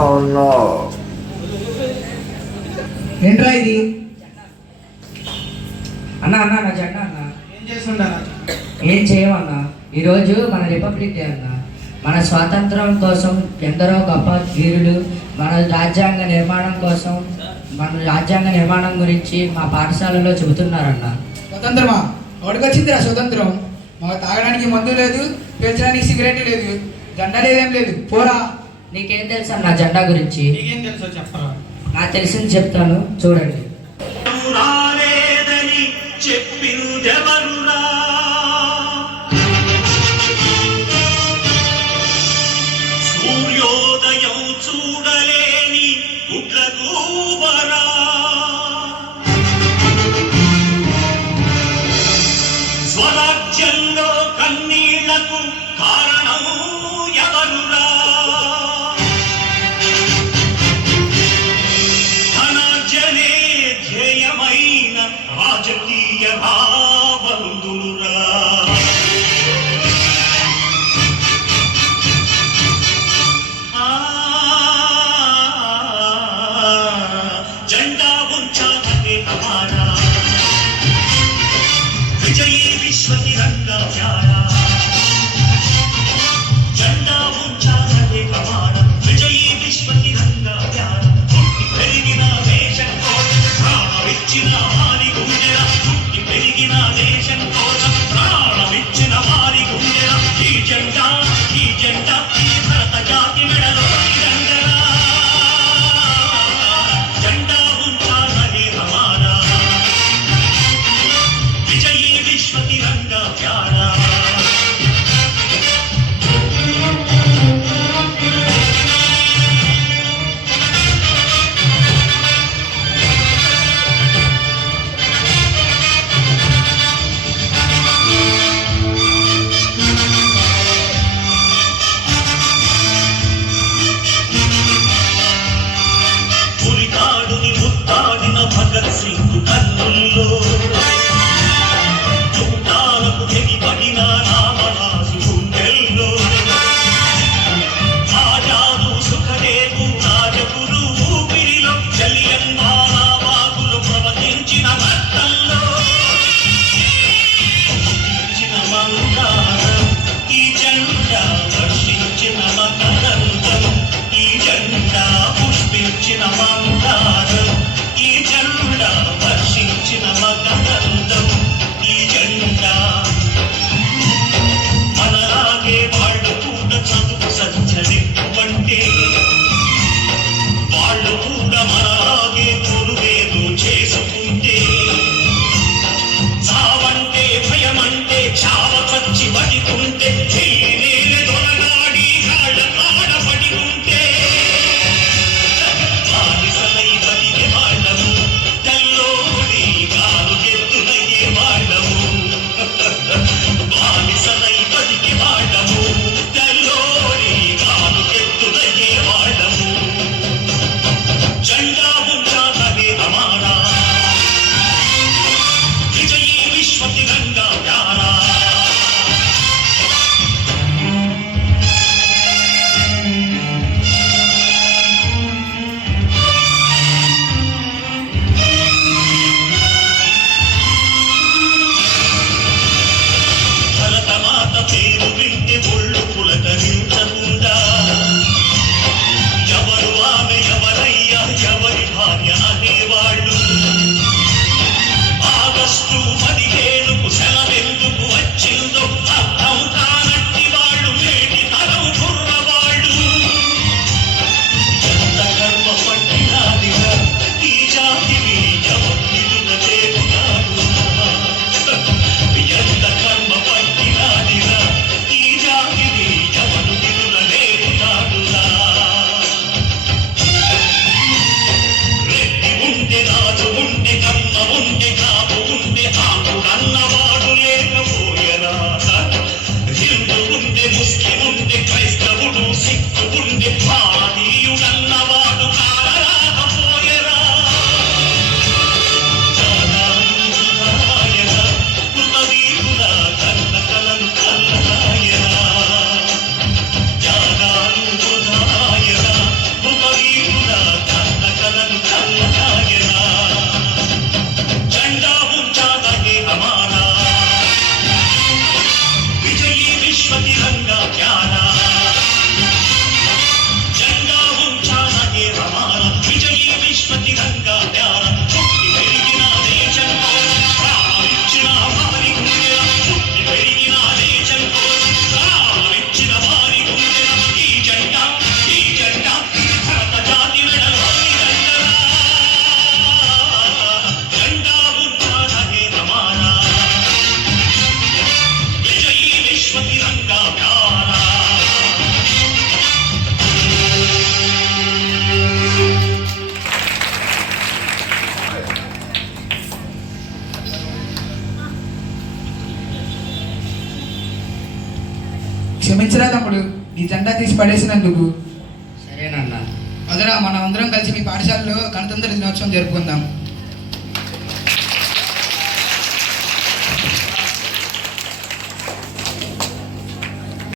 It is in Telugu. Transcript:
అవును. ఏంట్రా ఇది? అన్నా అన్నా నా జెండా అన్నా. ఏం చేస్తుంటా? ఏం చేయమన్నా, ఈరోజు మన రిపబ్లిక్ డే అన్న. మన స్వాతంత్రం కోసం ఎందరో గొప్ప వీరులు మన రాజ్యాంగ నిర్మాణం కోసం, మన రాజ్యాంగ నిర్మాణం గురించి మా పాఠశాలలో చెబుతున్నారన్న. స్వతంత్రమా? ఎవడికొచ్చిందిరా స్వతంత్రం? మాకు తాగడానికి మందు లేదు, పేల్చడానికి సిగరెట్ లేదు, జెండా లేదేం లేదు. పోరా. నీకేం తెలుసు అన్న జెండా గురించి? నీకేం తెలుసో చెప్పరా? నాకు తెలిసింది చెప్తాను, చూడండి. చెప్పిందెవరురా? సూర్యోదయం చూడలేని గుడ్లగూబరా, స్వరాజ్యంలో కన్నీళ్లకు కారణం ఎవరురా? ధనార్జనే ధ్యేయమైన రాజకీయ భావంతులురా. తీసి పడేసినందుకు. సరేనన్నా. అదరా మనం అందరం కలిసి మీ పాఠశాలలో గణతంత్ర దినోత్సవం జరుపుకుందాం.